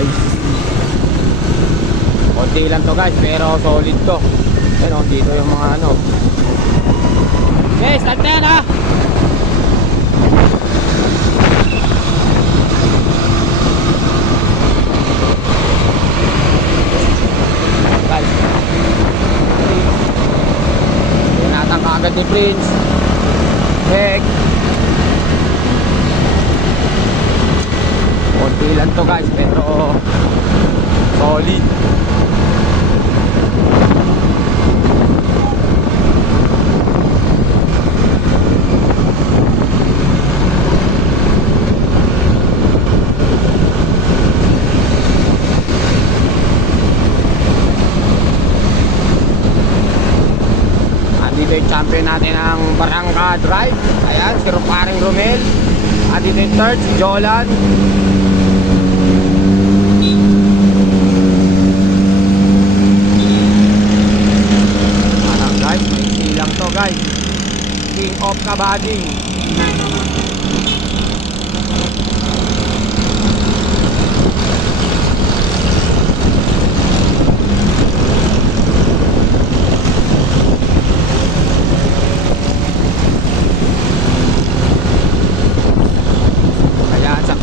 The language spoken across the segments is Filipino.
guys. Konti lang to guys, pero solid to. Ayan o, dito yung mga ano. Okay, start na yan ha. Guys, pinatang ka agad ni Prince. Check. Konti lang to guys, pero solid. Andito yung champion natin ng Barangka Drive. Ayan, si Paring Romel. Andito yung third, si Jolan. Ayan guys, may silang to guys. King of Kabading.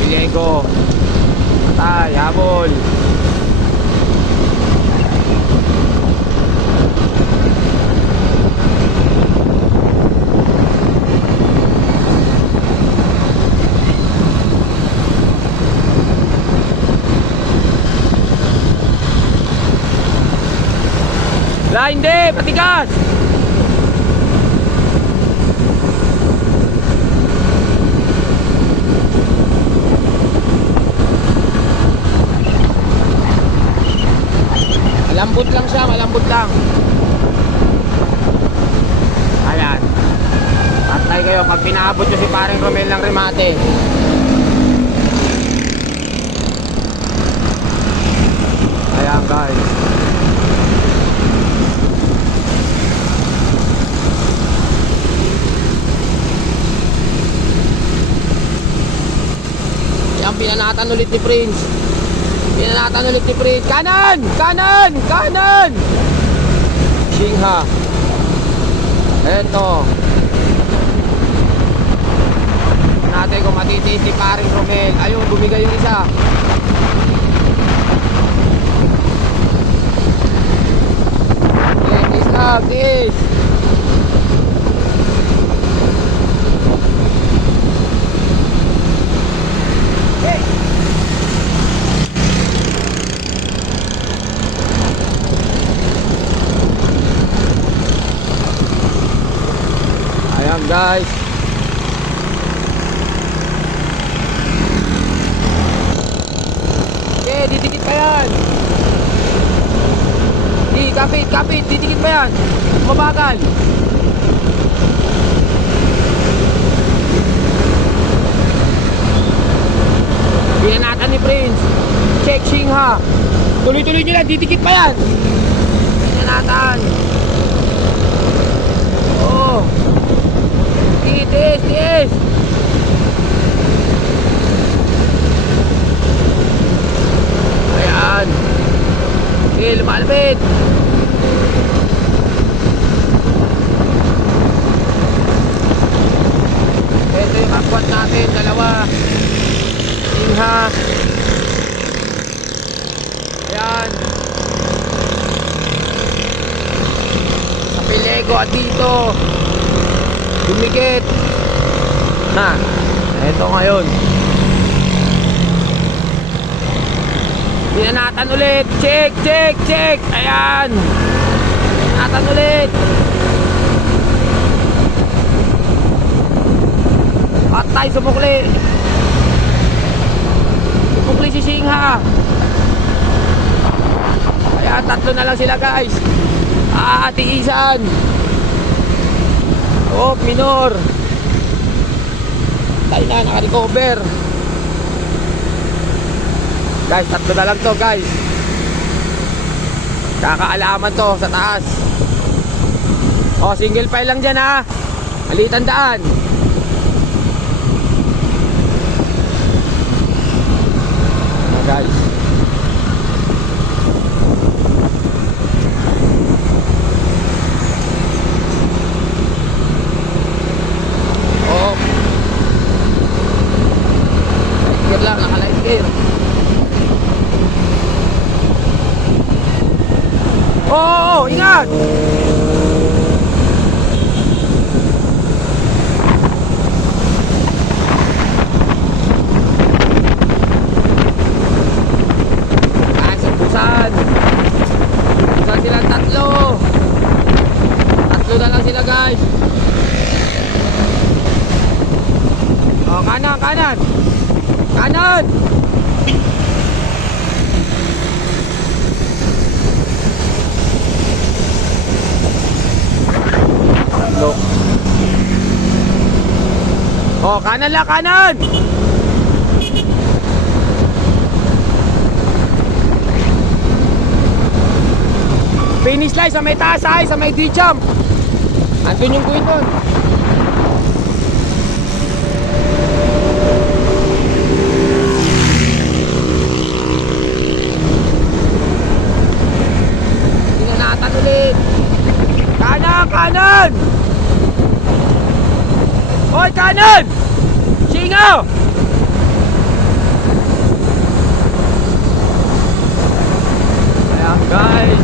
Diego patay, habol. La, hindi, patigas. Malambot lang siya, malambot lang. Ayan. Patay kayo pag pinaabot nyo si Paring Romel ng remate. Ayan guys. Ayan, pinanatan ulit ni Prince. Pinanatan ulit ni Prince. Kanan! Kanan! Kanan! Shingha. Eto. Natin kung matitiis si Paring Romel. Ayun, bumigay yung isa. Tiis lang, tiis. Guys, okay, didikit pa yan. Di, kapit, kapit, didikit pa yan. Mabagal. Binanatan ni Prince. Check, Shingha. Tuloy-tuloy nyo lang, didikit pa yan. Binanatan. Oh, tiis, tiis. Ayan. Okay, lumalapit. Ito yung akwat natin, dalawa. Shingha. Ayan. Sa Pilego at dito. Dumikit na. Ito ngayon. Pinanatan ulit. Check, check, check. Ayan. Pinanatan ulit. Patay, sumukli. Sumukli si Shingha. Ayan, tatlo na lang sila guys. Tiisan. Oh, minor. Tayo na, naka-recover. Guys, tatlo na lang to guys. Kakaalaman to sa taas. Oh, single file lang dyan ha. Alitan daan. Guys, Naka-light gear. Oo, ingat! Guys, busan. Busan silang tatlo. Tatlo na lang sila guys. Oh, kanan, kanan. Kanan. Tatlo. Oh, kanan lang, kanan. Finish line sa may taas ay, sa may D-jump. Andun yung kuwin doon. Pinanatan ulit. Kanan, kanan. Hoy, kanan. Singaw. Ayan guys.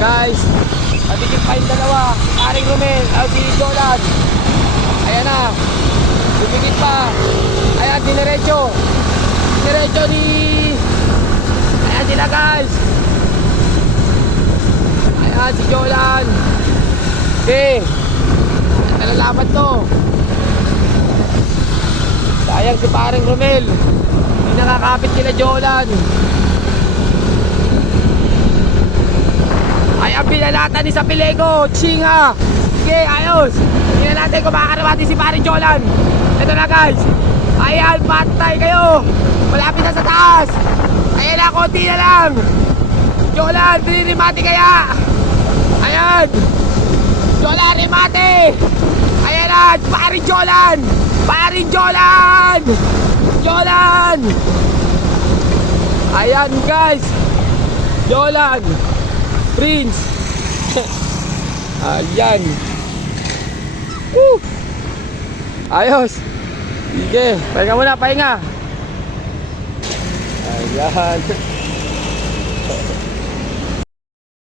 Guys, patikip pa yung dalawa, paring Romel, si Jolan. Ayan na, dumikit pa. Ayan, dinerecho. Dinerecho ni... Ayan sila guys. Ayan, si Jolan. Okay, nalalaman to. Sayang si paring Romel, hindi nakakapit kila Jolan. Ay, ang binalatan ni sa Pilego, Chinga. Okay, ayos. Tingnan natin kung makakaramati si Paring Jolan. Ito na guys. Ayan, patay kayo. Malapit na sa taas. Ayan na, konti na lang. Jolan, dinirimati kaya. Ayan. Jolan, rimati. Ayan na, Paring Jolan. Paring Jolan. Jolan. Ayan guys. Jolan. Prince. Ayan. Woo! Ayos. Sige, pahinga muna, pahinga. Ayan.